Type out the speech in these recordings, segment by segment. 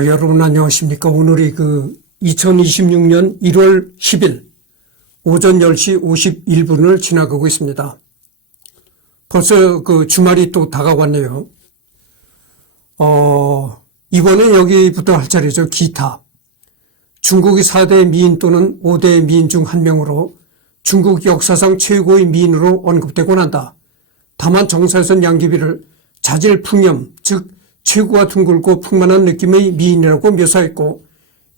여러분 안녕하십니까. 오늘이 2026년 1월 10일 오전 10시 51분을 지나가고 있습니다. 벌써 주말이 또 다가왔네요. 이번엔 여기부터 할 차례죠. 기타. 중국의 4대 미인 또는 5대 미인 중 한 명으로 중국 역사상 최고의 미인으로 언급되곤 한다. 다만 정사에선 양귀비를 자질풍염, 즉 체구가 둥글고 풍만한 느낌의 미인이라고 묘사했고,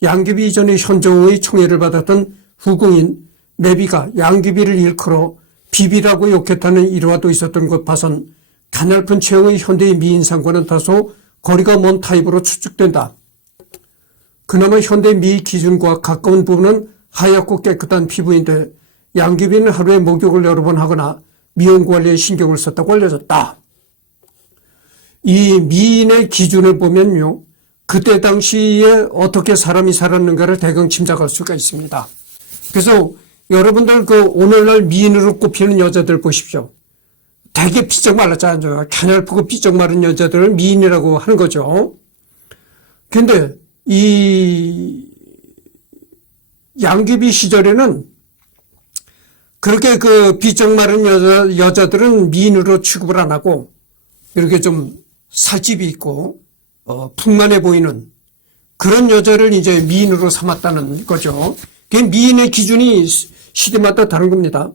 양귀비 이전에 현종의 총애를 받았던 후궁인 매비가 양귀비를 일컬어 비비라고 욕했다는 일화도 있었던 것 봐선 가냘픈 체형의 현대의 미인상과는 다소 거리가 먼 타입으로 추측된다. 그나마 현대 미 기준과 가까운 부분은 하얗고 깨끗한 피부인데 양귀비는 하루에 목욕을 여러 번 하거나 미용 관리에 신경을 썼다고 알려졌다. 이 미인의 기준을 보면요, 그때 당시에 어떻게 사람이 살았는가를 대강 짐작할 수가 있습니다. 그래서 여러분들 오늘날 미인으로 꼽히는 여자들 보십시오. 되게 비쩍 말랐잖아요. 가냘프고 비쩍 마른 여자들을 미인이라고 하는 거죠. 그런데 이 양귀비 시절에는 그렇게 비쩍 마른 여자들은 미인으로 취급을 안 하고 이렇게 좀 살집이 있고 풍만해 보이는 그런 여자를 이제 미인으로 삼았다는 거죠. 그게 미인의 기준이 시대마다 다른 겁니다.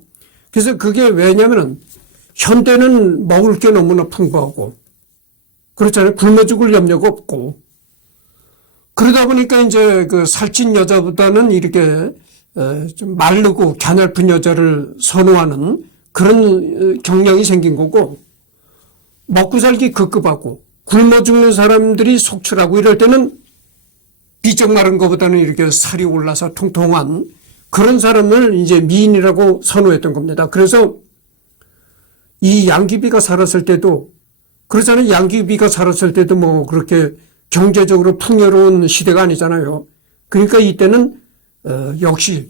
그래서 그게 왜냐면은 현대는 먹을 게 너무나 풍부하고 그렇잖아요. 굶어 죽을 염려가 없고 그러다 보니까 이제 살찐 여자보다는 이렇게 좀 마르고 가냘픈 여자를 선호하는 그런 경향이 생긴 거고, 먹고 살기 급급하고 굶어 죽는 사람들이 속출하고 이럴 때는 비쩍 마른 것보다는 이렇게 살이 올라서 통통한 그런 사람을 이제 미인이라고 선호했던 겁니다. 그래서 이 양귀비가 살았을 때도 그렇잖아요. 양귀비가 살았을 때도 뭐 그렇게 경제적으로 풍요로운 시대가 아니잖아요. 그러니까 이때는 역시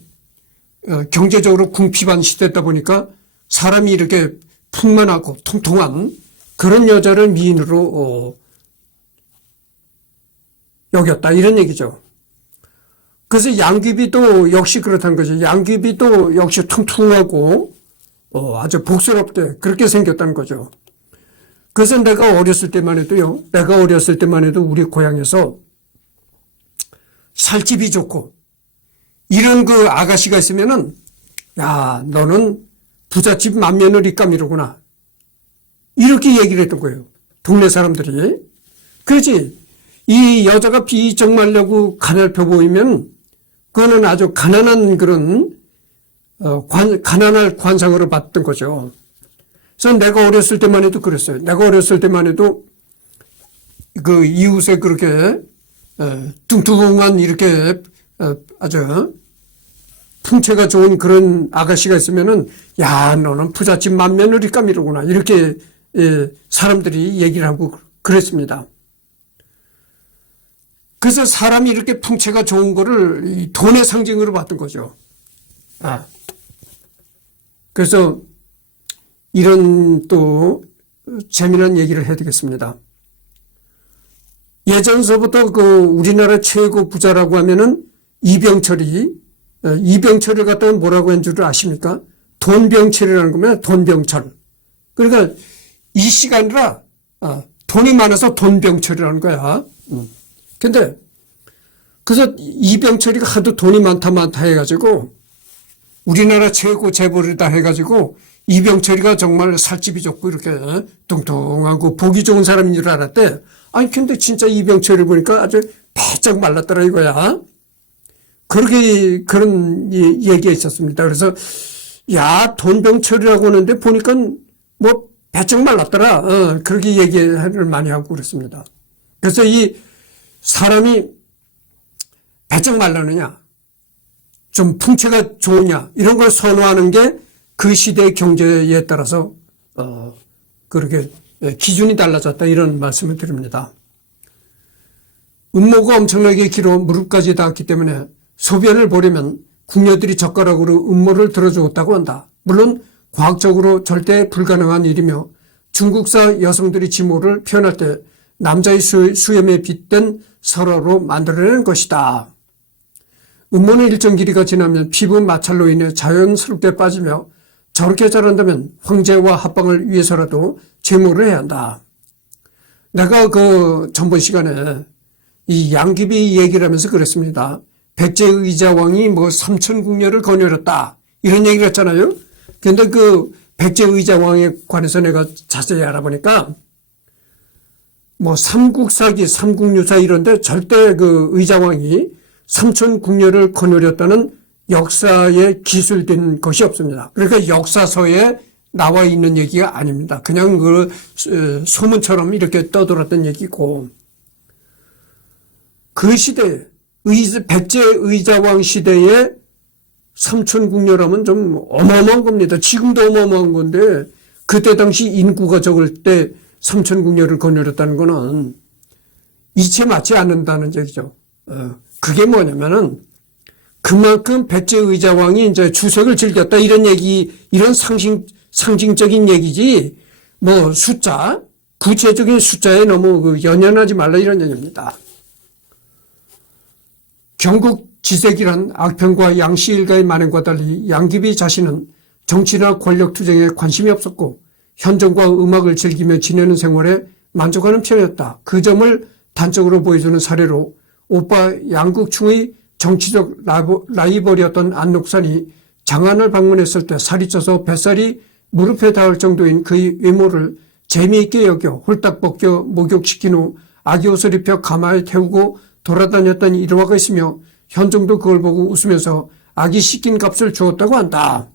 경제적으로 궁핍한 시대다 보니까 사람이 이렇게 풍만하고 통통한 그런 여자를 미인으로 여겼다 이런 얘기죠. 그래서 양귀비도 역시 그렇다는 거죠. 양귀비도 역시 퉁퉁하고 아주 복스럽게 그렇게 생겼다는 거죠. 그래서 내가 어렸을 때만 해도 우리 고향에서 살집이 좋고 이런 아가씨가 있으면은 야 너는 부잣집 맏며느리감이로구나 이렇게 얘기를 했던 거예요. 동네 사람들이. 그렇지. 이 여자가 비쩍 말라고 가냘펴 보이면 그거는 아주 가난한 그런 가난할 관상으로 봤던 거죠. 그래서 내가 어렸을 때만 해도 그랬어요. 내가 어렸을 때만 해도 이웃에 그렇게 뚱뚱한 이렇게 아주 풍채가 좋은 그런 아가씨가 있으면은 야 너는 부잣집 맏며느리감이로구나 이렇게 사람들이 얘기를 하고 그랬습니다. 그래서 사람이 이렇게 풍채가 좋은 거를 돈의 상징으로 봤던 거죠. 그래서 이런 또 재미난 얘기를 해야 되겠습니다. 예전서부터 우리나라 최고 부자라고 하면은 이병철을 갖다가 뭐라고 한 줄 아십니까? 돈병철이라는 겁니다. 돈병철. 그러니까 이 시간이라 돈이 많아서 돈병철이라는 거야. 근데 그래서 이병철이가 하도 돈이 많다 해가지고 우리나라 최고 재벌이다 해가지고 이병철이가 정말 살집이 좋고 이렇게 뚱뚱하고 보기 좋은 사람인 줄 알았대. 아니 근데 진짜 이병철을 보니까 아주 바짝 말랐더라 이거야. 그런 얘기가 있었습니다. 그래서 야 돈병철이라고 하는데 보니까 뭐 바짝 말랐더라. 그렇게 얘기를 많이 하고 그랬습니다. 그래서 이 사람이 바짝 말랐느냐 좀 풍채가 좋으냐 이런 걸 선호하는 게 그 시대의 경제에 따라서 그렇게 기준이 달라졌다 이런 말씀을 드립니다. 음모가 엄청나게 길어 무릎까지 닿았기 때문에 소변을 보려면 궁녀들이 젓가락으로 음모를 들어주었다고 한다. 물론 과학적으로 절대 불가능한 일이며 중국사 여성들이 지모를 표현할 때 남자의 수염에 빗댄 설화로 만들어내는 것이다. 음모는 일정 길이가 지나면 피부 마찰로 인해 자연스럽게 빠지며 저렇게 자란다면 황제와 합방을 위해서라도 제모를 해야 한다. 내가 그 전번 시간에 이 양귀비 얘기를 하면서 그랬습니다. 백제의자왕이 뭐 삼천궁녀를 거느렸다 이런 얘기를 했잖아요. 그런데 그 백제의자왕에 관해서 내가 자세히 알아보니까 뭐 삼국사기, 삼국유사 이런데 절대 그 의자왕이 삼천궁녀를 거느렸다는 역사에 기술된 것이 없습니다. 그러니까 역사서에 나와 있는 얘기가 아닙니다. 그냥 그 소문처럼 이렇게 떠돌았던 얘기고, 그 시대 백제의자왕 시대에 삼천궁녀라면 좀 어마어마한 겁니다. 지금도 어마어마한 건데 그때 당시 인구가 적을 때 삼천궁녀를 거느렸다는 거는 이체 맞지 않는다는 얘기죠. 그게 뭐냐면은 그만큼 백제의자왕이 이제 주색을 즐겼다 이런 얘기, 이런 상징적인 얘기지 뭐 숫자, 구체적인 숫자에 너무 연연하지 말라 이런 얘기입니다. 경국 지색이란 악평과 양씨 일가의 만행과 달리 양귀비 자신은 정치나 권력 투쟁에 관심이 없었고 현정과 음악을 즐기며 지내는 생활에 만족하는 편이었다. 그 점을 단적으로 보여주는 사례로 오빠 양국충의 정치적 라이벌이었던 안녹산이 장안을 방문했을 때 살이 쪄서 뱃살이 무릎에 닿을 정도인 그의 외모를 재미있게 여겨 홀딱 벗겨 목욕시킨 후 아기 옷을 입혀 가마에 태우고 돌아다녔던 일화가 있으며 현종도 그걸 보고 웃으면서 아기 씻긴 값을 주었다고 한다.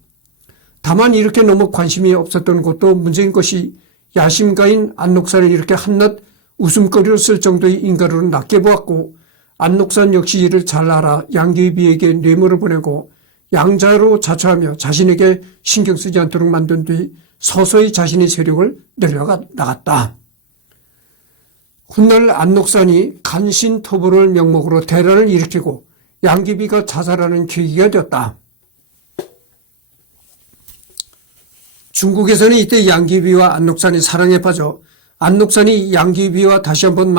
다만 이렇게 너무 관심이 없었던 것도 문제인 것이 야심가인 안녹산을 이렇게 한낱 웃음거리로 쓸 정도의 인가로는 낮게 보았고 안녹산 역시 이를 잘 알아 양귀비에게 뇌물을 보내고 양자로 자처하며 자신에게 신경 쓰지 않도록 만든 뒤 서서히 자신의 세력을 내려나갔다. 훗날 안녹산이 간신토벌을 명목으로 대란을 일으키고 양귀비가 자살하는 계기가 되었다. 중국에서는 이때 양귀비와 안녹산이 사랑에 빠져 안녹산이 양귀비와 다시 한번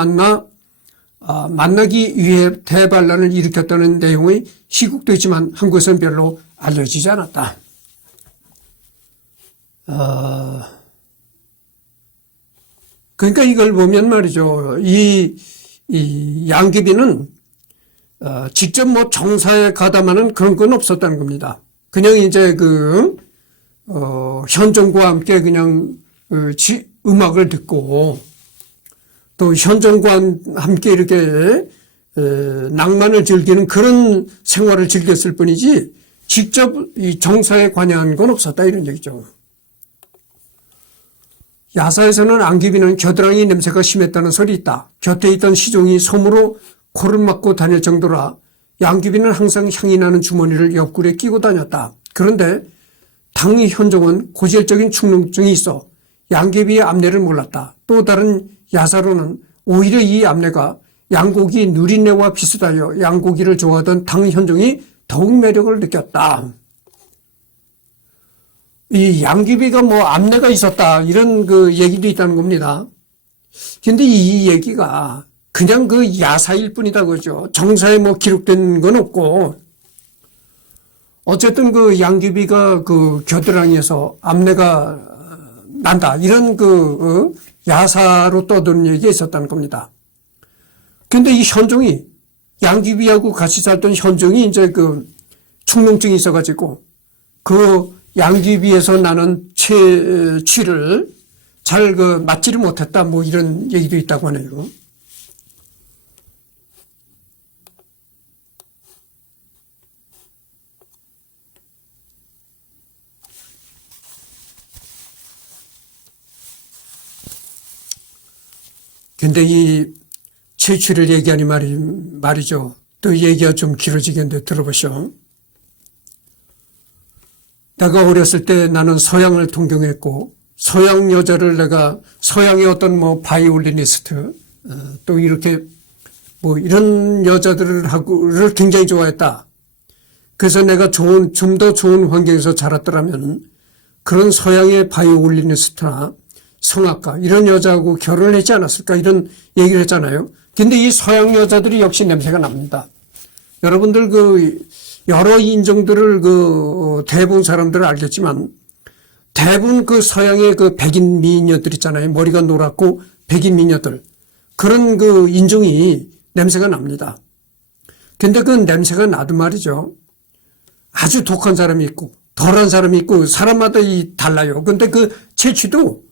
만나기 위해 대반란을 일으켰다는 내용의 희곡도 있지만 한국에서는 별로 알려지지 않았다. 그러니까 이걸 보면 말이죠. 이 양귀비는 직접 뭐 정사에 가담하는 그런 건 없었다는 겁니다. 그냥 이제 현종과 함께 그냥 음악을 듣고 또 현종과 함께 이렇게 낭만을 즐기는 그런 생활을 즐겼을 뿐이지 직접 이 정사에 관여한 건 없었다 이런 얘기죠. 야사에서는 안귀비는 겨드랑이 냄새가 심했다는 설이 있다. 곁에 있던 시종이 솜으로 코를 막고 다닐 정도라 양귀비는 항상 향이 나는 주머니를 옆구리에 끼고 다녔다. 그런데 당 현종은 고질적인 축농증이 있어 양귀비의 암내를 몰랐다. 또 다른 야사로는 오히려 이 암내가 양고기 누린내와 비슷하여 양고기를 좋아하던 당 현종이 더욱 매력을 느꼈다. 이 양귀비가 뭐 암내가 있었다 이런 얘기도 있다는 겁니다. 근데 이 얘기가 그냥 야사일 뿐이다 그죠. 정사에 뭐 기록된 건 없고 어쨌든 양귀비가 겨드랑이에서 암내가 난다 이런 야사로 떠도는 얘기가 있었다는 겁니다. 근데 이 현종이 양귀비하고 같이 살던 현종이 이제 축농증이 있어가지고 양귀비에서 나는 취를 잘 맡지를 못했다 뭐 이런 얘기도 있다고 하네요. 근데 이 채취를 얘기하니 말이죠. 또 얘기가 좀 길어지겠는데 들어보시오. 내가 어렸을 때 나는 서양을 동경했고 서양 여자를 내가 서양의 어떤 뭐 바이올리니스트 또 이렇게 뭐 이런 여자들을 굉장히 좋아했다. 그래서 내가 좀 더 좋은 환경에서 자랐더라면 그런 서양의 바이올리니스트나 성악가 이런 여자하고 결혼을 했지 않았을까 이런 얘기를 했잖아요. 근데 이 서양 여자들이 역시 냄새가 납니다. 여러분들 여러 인종들을 대부분 사람들은 알겠지만 대부분 서양의 백인 미녀들 있잖아요. 머리가 노랗고 백인 미녀들. 그런 인종이 냄새가 납니다. 근데 그 냄새가 나도 말이죠. 아주 독한 사람이 있고 덜한 사람이 있고 사람마다 달라요. 근데 채취도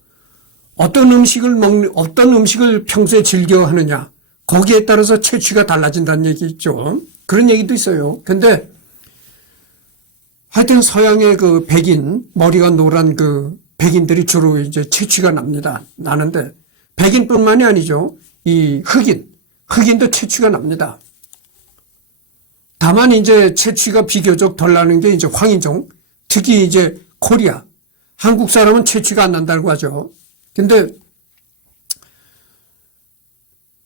어떤 음식을 평소에 즐겨 하느냐 거기에 따라서 채취가 달라진다는 얘기 있죠. 그런 얘기도 있어요. 근데 하여튼 서양의 백인 머리가 노란 백인들이 주로 이제 채취가 납니다. 나는데 백인뿐만이 아니죠. 이 흑인도 채취가 납니다. 다만 이제 채취가 비교적 덜 나는 게 이제 황인종, 특히 이제 코리아, 한국 사람은 채취가 안 난다고 하죠. 근데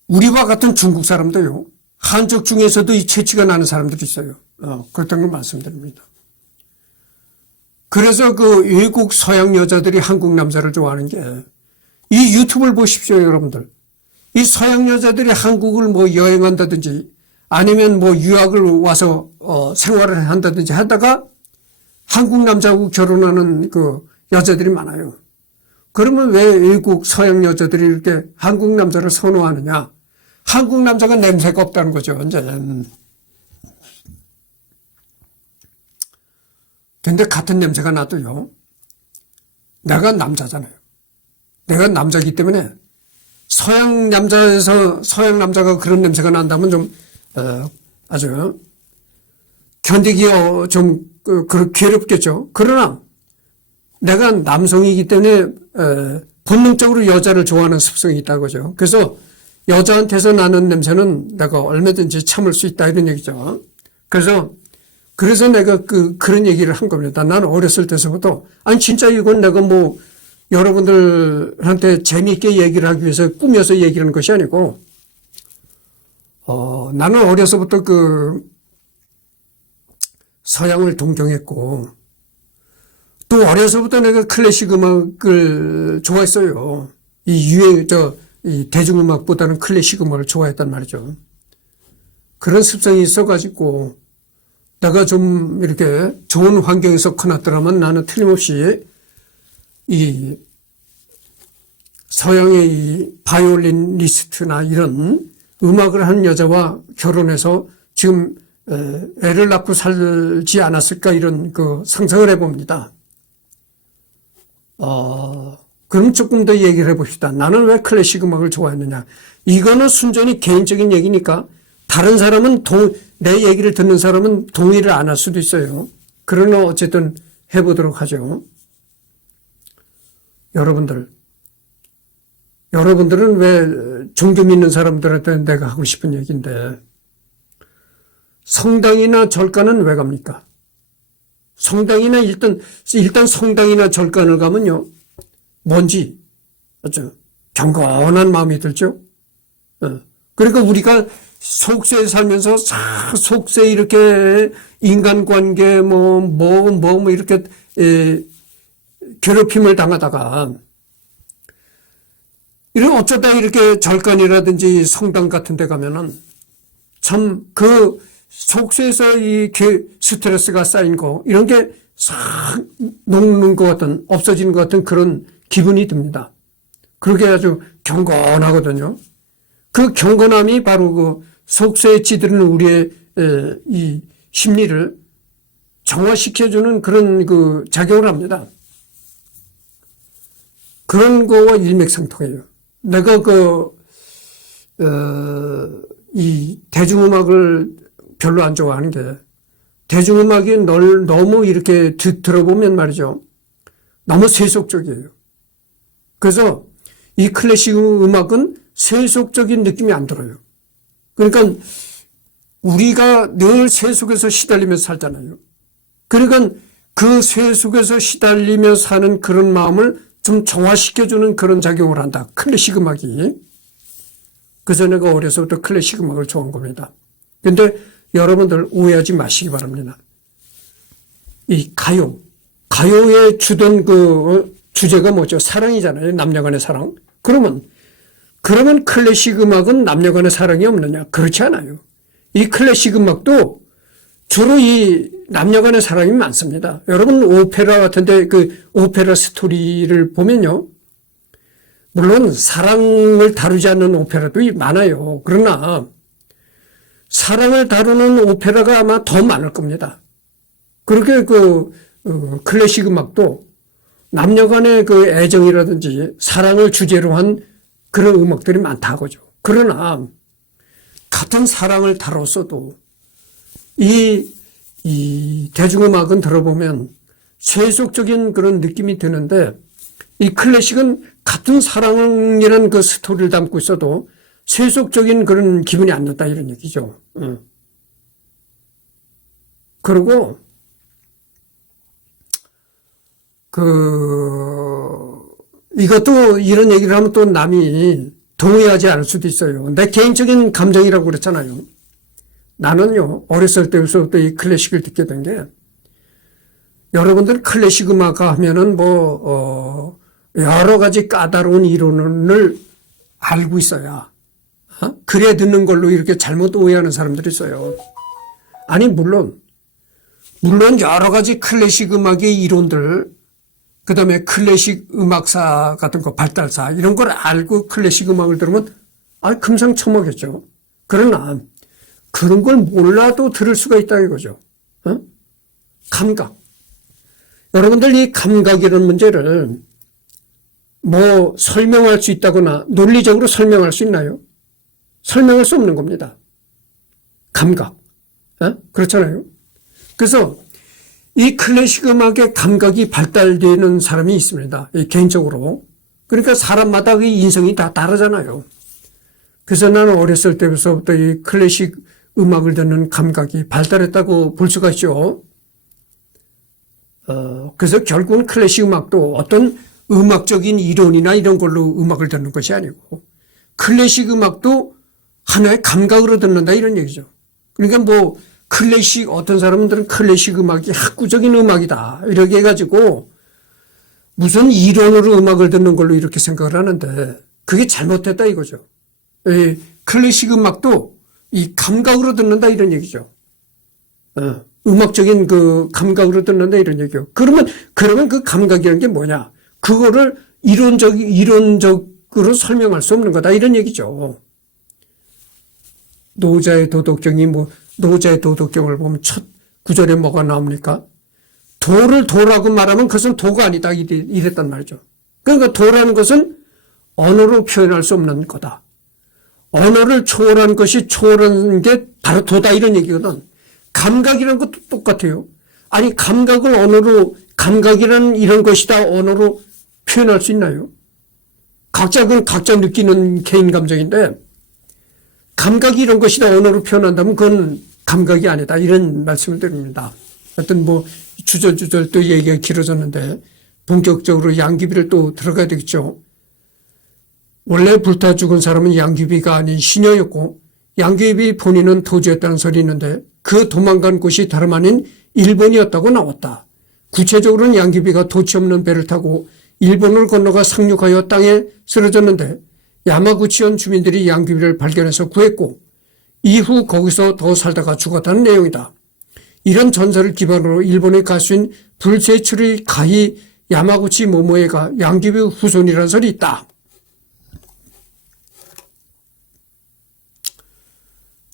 우리와 같은 중국 사람도요, 한족 중에서도 이 채취가 나는 사람들이 있어요. 그렇다는 걸 말씀드립니다. 그래서 외국 서양 여자들이 한국 남자를 좋아하는 게 이 유튜브를 보십시오, 여러분들. 이 서양 여자들이 한국을 여행한다든지 아니면 유학을 와서 생활을 한다든지 하다가 한국 남자하고 결혼하는 여자들이 많아요. 그러면 왜 외국 서양 여자들이 이렇게 한국 남자를 선호하느냐? 한국 남자가 냄새가 없다는 거죠, 이제. 근데 같은 냄새가 나도요, 내가 남자잖아요. 내가 남자이기 때문에 서양 남자가 그런 냄새가 난다면 좀, 아주 견디기 좀 괴롭겠죠. 그러나 내가 남성이기 때문에 본능적으로 여자를 좋아하는 습성이 있다는 거죠. 그래서 여자한테서 나는 냄새는 내가 얼마든지 참을 수 있다 이런 얘기죠. 그래서 내가 그런 얘기를 한 겁니다. 나는 어렸을 때서부터 아니 진짜 이건 내가 여러분들한테 재미있게 얘기를 하기 위해서 꾸며서 얘기를 하는 것이 아니고 나는 어려서부터 서양을 동경했고 또 어려서부터 내가 클래식 음악을 좋아했어요. 이 대중음악보다는 클래식 음악을 좋아했단 말이죠. 그런 습성이 있어가지고 내가 좀 이렇게 좋은 환경에서 커났더라면 나는 틀림없이 이 서양의 이 바이올리니스트나 이런 음악을 하는 여자와 결혼해서 지금 애를 낳고 살지 않았을까 이런 상상을 해봅니다. 그럼 조금 더 얘기를 해봅시다. 나는 왜 클래식 음악을 좋아했느냐. 이거는 순전히 개인적인 얘기니까 다른 사람은 내 얘기를 듣는 사람은 동의를 안 할 수도 있어요. 그러나 어쨌든 해보도록 하죠. 여러분들은 왜 종교 믿는 사람들한테 내가 하고 싶은 얘기인데 성당이나 절간은 왜 갑니까? 성당이나 일단 성당이나 절간을 가면요. 뭔지 아주 경건한 마음이 들죠. 그러니까 우리가 속세에 살면서 속세 이렇게 인간관계 이렇게 괴롭힘을 당하다가 어쩌다 이렇게 절간이라든지 성당 같은 데 가면은 참 속세에서 이 스트레스가 쌓인 거 이런 게 싹 녹는 것 같은 없어지는 것 같은 그런 기분이 듭니다. 그렇게 아주 경건하거든요. 그 경건함이 바로 속세에 찌드는 우리의 이 심리를 정화시켜주는 그런 작용을 합니다. 그런 거와 일맥상통해요. 내가 이 대중음악을 별로 안 좋아하는 게 대중음악이 너무 이렇게 들어보면 말이죠. 너무 세속적이에요. 그래서 이 클래식 음악은 세속적인 느낌이 안 들어요. 그러니까 우리가 늘 세속에서 시달리면서 살잖아요. 그러니까 그 세속에서 시달리며 사는 그런 마음을 좀 정화시켜주는 그런 작용을 한다. 클래식 음악이. 그래서 내가 어려서부터 클래식 음악을 좋아한 겁니다. 그런데 여러분들 오해하지 마시기 바랍니다. 이 가요에 주던 주제가 뭐죠? 사랑이잖아요. 남녀 간의 사랑. 그러면 클래식 음악은 남녀 간의 사랑이 없느냐? 그렇지 않아요. 이 클래식 음악도 주로 이 남녀 간의 사랑이 많습니다. 여러분 오페라 같은데 그 오페라 스토리를 보면요. 물론 사랑을 다루지 않는 오페라도 많아요. 그러나 사랑을 다루는 오페라가 아마 더 많을 겁니다. 그렇게 클래식 음악도 남녀 간의 그 애정이라든지 사랑을 주제로 한 그런 음악들이 많다고죠. 그러나 같은 사랑을 다뤘어도 이 대중음악은 들어보면 세속적인 그런 느낌이 드는데 이 클래식은 같은 사랑이라는 그 스토리를 담고 있어도 세속적인 그런 기분이 안 났다 이런 얘기죠. 그리고 이것도 이런 얘기를 하면 또 남이 동의하지 않을 수도 있어요. 내 개인적인 감정이라고 그랬잖아요. 나는요, 어렸을 때부터 이 클래식을 듣게 된 게, 여러분들 클래식 음악 하면은 여러 가지 까다로운 이론을 알고 있어야, 그래 듣는 걸로 이렇게 잘못 오해하는 사람들이 있어요. 아니, 물론 여러 가지 클래식 음악의 이론들, 그 다음에 클래식 음악사 같은 거, 발달사, 이런 걸 알고 클래식 음악을 들으면, 금상첨화겠죠. 그러나, 그런 걸 몰라도 들을 수가 있다 이거죠. 감각. 여러분들 이 감각이라는 문제를 설명할 수 있다거나 논리적으로 설명할 수 있나요? 설명할 수 없는 겁니다. 감각. 그렇잖아요. 그래서 이 클래식 음악의 감각이 발달되는 사람이 있습니다. 개인적으로. 그러니까 사람마다 그 인성이 다 다르잖아요. 그래서 나는 어렸을 때부터 이 클래식 음악을 듣는 감각이 발달했다고 볼 수가 있죠. 그래서 결국은 클래식 음악도 어떤 음악적인 이론이나 이런 걸로 음악을 듣는 것이 아니고 클래식 음악도 하나의 감각으로 듣는다 이런 얘기죠. 그러니까 클래식, 어떤 사람들은 클래식 음악이 학구적인 음악이다 이렇게 해가지고 무슨 이론으로 음악을 듣는 걸로 이렇게 생각을 하는데 그게 잘못됐다 이거죠. 클래식 음악도 이 감각으로 듣는다 이런 얘기죠. 음악적인 그 감각으로 듣는다 이런 얘기죠. 그러면 그 감각이라는 게 뭐냐? 그거를 이론적으로 설명할 수 없는 거다 이런 얘기죠. 노자의 도덕경을 보면 첫 구절에 뭐가 나옵니까? 도를 도라고 말하면 그것은 도가 아니다 이랬단 말이죠. 그러니까 도라는 것은 언어로 표현할 수 없는 거다. 언어를 초월한 것이 초월한 게 바로 도다 이런 얘기거든. 감각이라는 것도 똑같아요. 아니 감각이라는 이런 것이다 언어로 표현할 수 있나요? 각자는 각자 느끼는 개인 감정인데 감각이 이런 것이다 언어로 표현한다면 그건 감각이 아니다 이런 말씀을 드립니다. 하여튼 주절주절 또 얘기가 길어졌는데 본격적으로 양귀비를 또 들어가야 되겠죠. 원래 불타 죽은 사람은 양귀비가 아닌 시녀였고 양귀비 본인은 도주였다는 설이 있는데 그 도망간 곳이 다름 아닌 일본이었다고 나왔다. 구체적으로는 양귀비가 도치 없는 배를 타고 일본을 건너가 상륙하여 땅에 쓰러졌는데 야마구치현 주민들이 양귀비를 발견해서 구했고 이후 거기서 더 살다가 죽었다는 내용이다. 이런 전설을 기반으로 일본의 가수인 불세출의 가히 야마구치 모모에가 양귀비 후손이라는 설이 있다.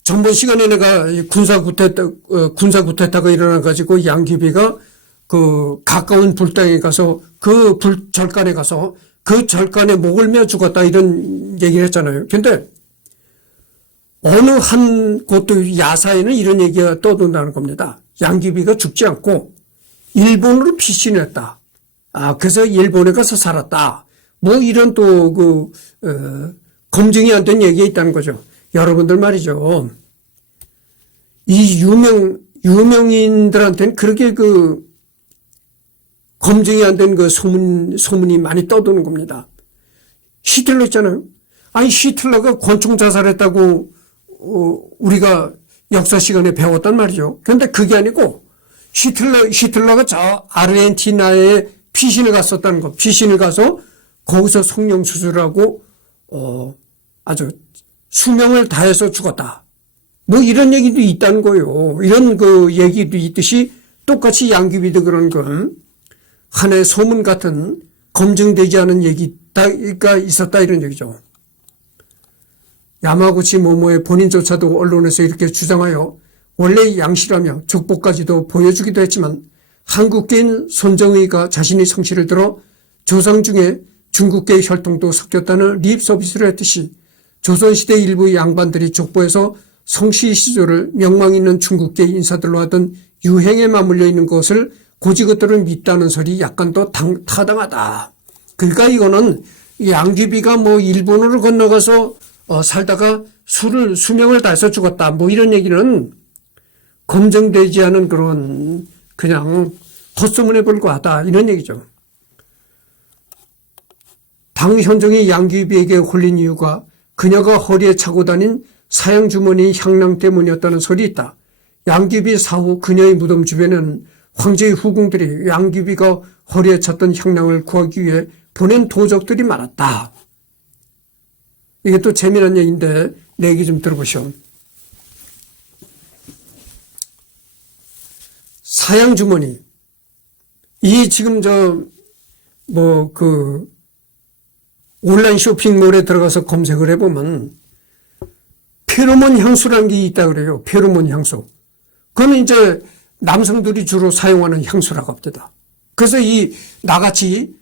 전번 시간에 내가 군사 구태타가 일어나가지고 양귀비가 그 가까운 불당에 가서 그 절간에 가서 그 절간에 목을 메어 죽었다 이런 얘기를 했잖아요. 근데 어느 한 곳도 야사에는 이런 얘기가 떠돈다는 겁니다. 양귀비가 죽지 않고 일본으로 피신했다. 그래서 일본에 가서 살았다. 이런 또 검증이 안 된 얘기가 있다는 거죠. 여러분들 말이죠. 이 유명인들한테는 그렇게 검증이 안 된 소문이 많이 떠도는 겁니다. 히틀러 있잖아요. 히틀러가 권총 자살했다고, 우리가 역사 시간에 배웠단 말이죠. 그런데 그게 아니고, 히틀러가 저 아르헨티나에 피신을 갔었다는 거. 피신을 가서 거기서 성령 수술하고 아주 수명을 다해서 죽었다. 뭐 이런 얘기도 있다는 거요. 이런 그 얘기도 있듯이 똑같이 양귀비도 그런 건 하나의 소문 같은 검증되지 않은 얘기가 있었다 이런 얘기죠. 야마구치 모모의 본인조차도 언론에서 이렇게 주장하여 원래 양씨라며 족보까지도 보여주기도 했지만 한국계인 손정의가 자신의 성씨를 들어 조상 중에 중국계의 혈통도 섞였다는 립 서비스를 했듯이 조선시대 일부 양반들이 족보에서 성씨 시조를 명망 있는 중국계 인사들로 하던 유행에 맞물려 있는 것을 고지것들을 믿다는 설이 약간 더 타당하다. 그러니까 이거는 양귀비가 뭐 일본으로 건너가서 살다가 수명을 다해서 죽었다. 뭐 이런 얘기는 검증되지 않은 그런 그냥 헛소문에 불과하다. 이런 얘기죠. 당 현종이 양귀비에게 홀린 이유가 그녀가 허리에 차고 다닌 사양 주머니 향랑 때문이었다는 설이 있다. 양귀비 사후 그녀의 무덤 주변에는 황제의 후궁들이 양귀비가 허리에 찼던 향랑을 구하기 위해 보낸 도적들이 많았다. 이게 또 재미난 얘기인데 내 얘기 좀 들어보시오. 사양 주머니. 이 지금 온라인 쇼핑몰에 들어가서 검색을 해보면 페로몬 향수라는 게 있다 그래요. 페로몬 향수. 그건 이제 남성들이 주로 사용하는 향수라고 합니다. 그래서 나같이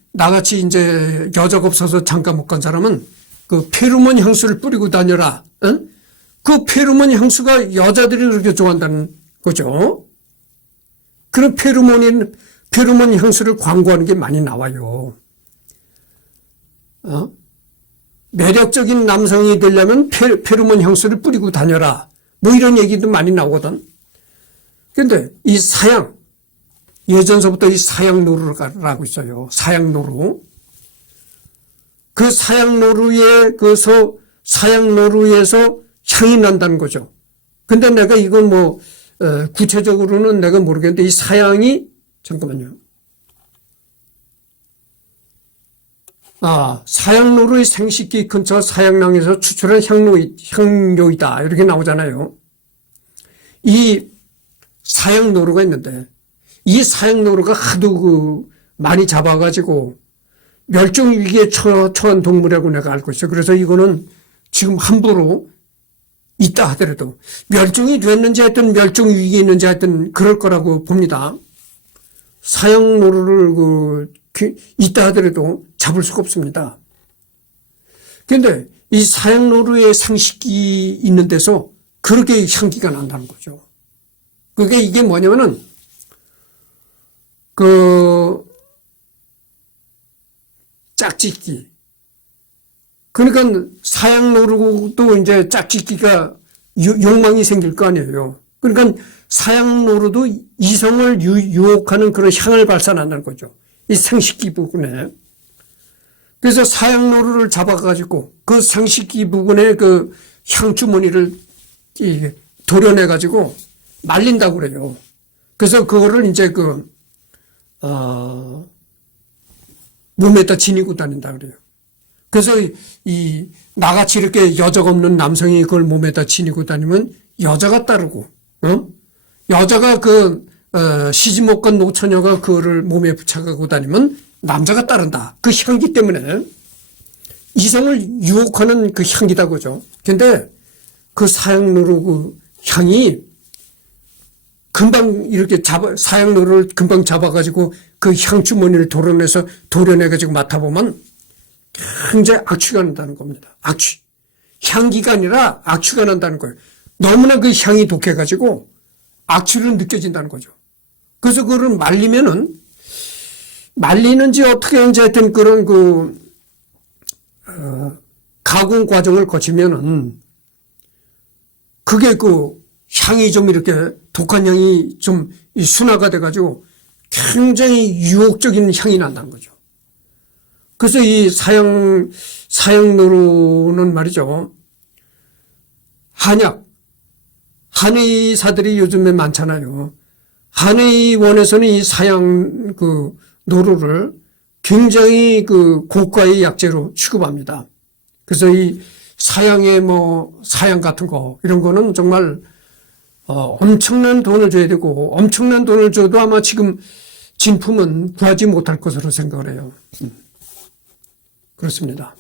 이제 여자가 없어서 잠깐 못 간 사람은 그 페로몬 향수를 뿌리고 다녀라. 응? 그 페로몬 향수가 여자들이 그렇게 좋아한다는 거죠. 그런 페로몬 향수를 광고하는 게 많이 나와요. 매력적인 남성이 되려면 페로몬 향수를 뿌리고 다녀라. 뭐 이런 얘기도 많이 나오거든. 근데 이 사양, 예전서부터 이 사양노루라고 있어요. 사양노루. 그 사양노루에서 향이 난다는 거죠. 근데 내가 이건 구체적으로는 내가 모르겠는데 이 사양이, 잠깐만요. 사양노루의 생식기 근처 사양랑에서 추출한 향료이다. 이렇게 나오잖아요. 이 사양노루가 있는데, 이 사양노루가 하도 많이 잡아가지고 멸종위기에 처한 동물이라고 내가 알고 있어요. 그래서 이거는 지금 함부로 있다 하더라도 멸종이 됐는지 하여튼 멸종위기에 있는지 하여튼 그럴 거라고 봅니다. 사양노루를 있다 하더라도 잡을 수가 없습니다. 그런데 이 사양노루의 상식이 있는 데서 그렇게 향기가 난다는 거죠. 그게 이게 뭐냐면은 짝짓기. 그러니까 사양노루도 이제 짝짓기가 욕망이 생길 거 아니에요. 그러니까 사양노루도 이성을 유혹하는 그런 향을 발산한다는 거죠. 이 생식기 부분에. 그래서 사양노루를 잡아가지고 그 생식기 부분에 그 향주머니를 도려내가지고 말린다고 그래요. 그래서 그거를 이제 몸에다 지니고 다닌다 그래요. 그래서 나같이 이렇게 여자가 없는 남성이 그걸 몸에다 지니고 다니면 여자가 따르고, 여자가 시집 못 간 노처녀가 그거를 몸에 붙여가고 다니면 남자가 따른다. 그 향기 때문에 이성을 유혹하는 그 향기다 그죠. 근데 그 사양노루 향이 금방 이렇게 사양노루를 금방 잡아가지고 그 향주머니를 도려내가지고 맡아보면 굉장히 악취가 난다는 겁니다. 악취. 향기가 아니라 악취가 난다는 거예요. 너무나 그 향이 독해가지고 악취를 느껴진다는 거죠. 그래서 그거를 말리는지 어떻게 하는지 하여튼 그런 가공 과정을 거치면은 그게 향이 좀 이렇게 독한 향이 좀 순화가 돼가지고 굉장히 유혹적인 향이 난다는 거죠. 그래서 이 사양노루는 말이죠. 한의사들이 요즘에 많잖아요. 한의원에서는 이 노루를 굉장히 그 고가의 약재로 취급합니다. 그래서 이 사양의 사양 같은 거, 이런 거는 정말, 엄청난 돈을 줘야 되고, 엄청난 돈을 줘도 아마 지금 진품은 구하지 못할 것으로 생각을 해요. 그렇습니다.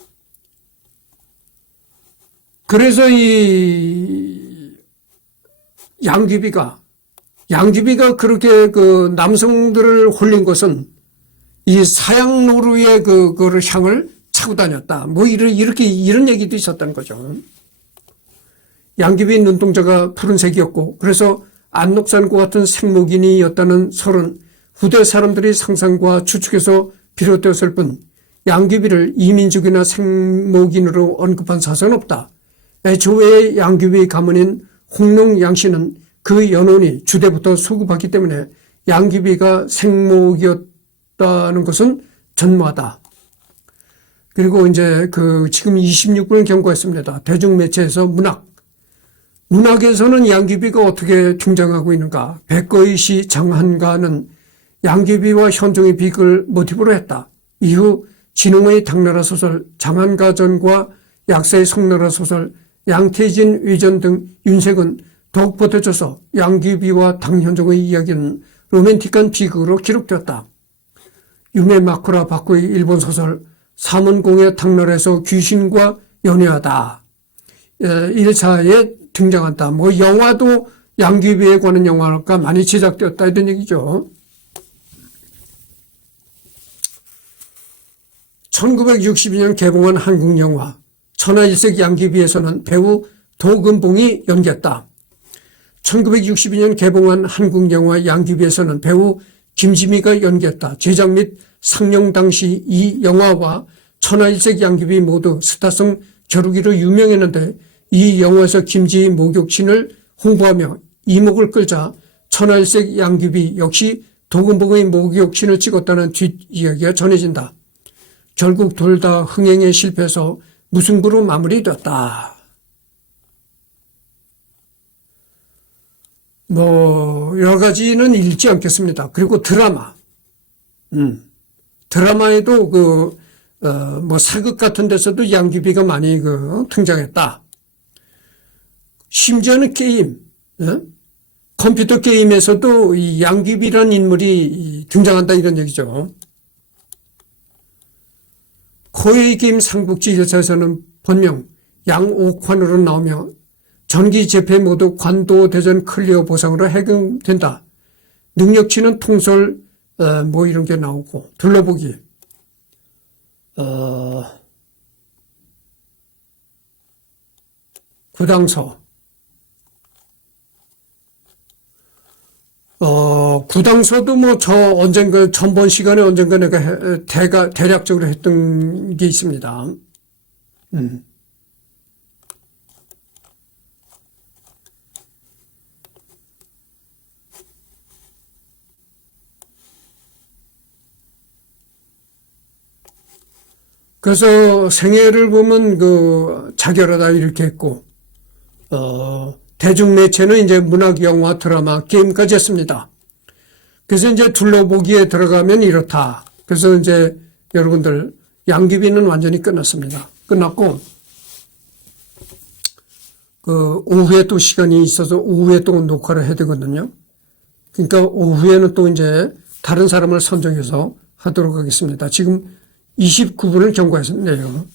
그래서 이 양귀비가 그렇게 그 남성들을 홀린 것은 이 사양노루의 그거를 향을 차고 다녔다. 이런 얘기도 있었다는 거죠. 양귀비 눈동자가 푸른색이었고, 그래서 안록산과 같은 생목인이었다는 설은 후대 사람들이 상상과 추측에서 비롯되었을 뿐, 양귀비를 이민족이나 생목인으로 언급한 사설은 없다. 애초에 양귀비 가문인 홍농 양씨는 그 연원이 주대부터 수급했기 때문에 양귀비가 생목이었다는 것은 전무하다. 그리고 이제 지금 26분을 경고했습니다. 대중매체에서 문학에서는 양귀비가 어떻게 등장하고 있는가. 백거의 시 장한가는 양귀비와 현종의 비극을 모티브로 했다. 이후 진흥의 당나라 소설 장한가전과 약사의 송나라 소설 양태진 위전 등 윤색은 더욱 보태져서 양귀비와 당현종의 이야기는 로맨틱한 비극으로 기록되었다. 유메 마쿠라 바쿠의 일본 소설 사문공의 당나라에서 귀신과 연애하다 1차에 등장한다. 영화도 양귀비에 관한 영화가 많이 제작되었다 이런 얘기죠. 1962년 개봉한 한국 영화 천하일색 양귀비에서는 배우 도금봉이 연기했다. 1962년 개봉한 한국 영화 양귀비에서는 배우 김지미가 연기했다. 제작 및 상영 당시 이 영화와 천하일색 양귀비 모두 스타성 겨루기로 유명했는데 이 영화에서 김지희 목욕신을 홍보하며 이목을 끌자 천하일색 양귀비 역시 도금봉의 목욕신을 찍었다는 뒷이야기가 전해진다. 결국 둘 다 흥행에 실패해서 무승부로 마무리됐다. 여러 가지는 읽지 않겠습니다. 그리고 드라마에도 사극 같은 데서도 양귀비가 많이 등장했다. 심지어는 게임, 컴퓨터 게임에서도 이 양귀비라는 인물이 등장한다 이런 얘기죠. 코웨이 게임 삼국지 1차에서는 본명 양옥환으로 나오며 전기 재패 모두 관도 대전 클리어 보상으로 해금된다. 능력치는 통솔 이런 게 나오고 둘러보기 구당서 구당서도 언젠가 전번 시간에 언젠가 내가 대략적으로 했던 게 있습니다. 그래서 생애를 보면 자결하다 이렇게 했고, 대중매체는 이제 문학, 영화, 드라마, 게임까지 했습니다. 그래서 이제 둘러보기에 들어가면 이렇다. 그래서 이제 여러분들 양귀비는 완전히 끝났습니다. 끝났고, 오후에 또 시간이 있어서 오후에 또 녹화를 해야 되거든요. 그러니까 오후에는 또 이제 다른 사람을 선정해서 하도록 하겠습니다. 지금 29분을 경과했네요.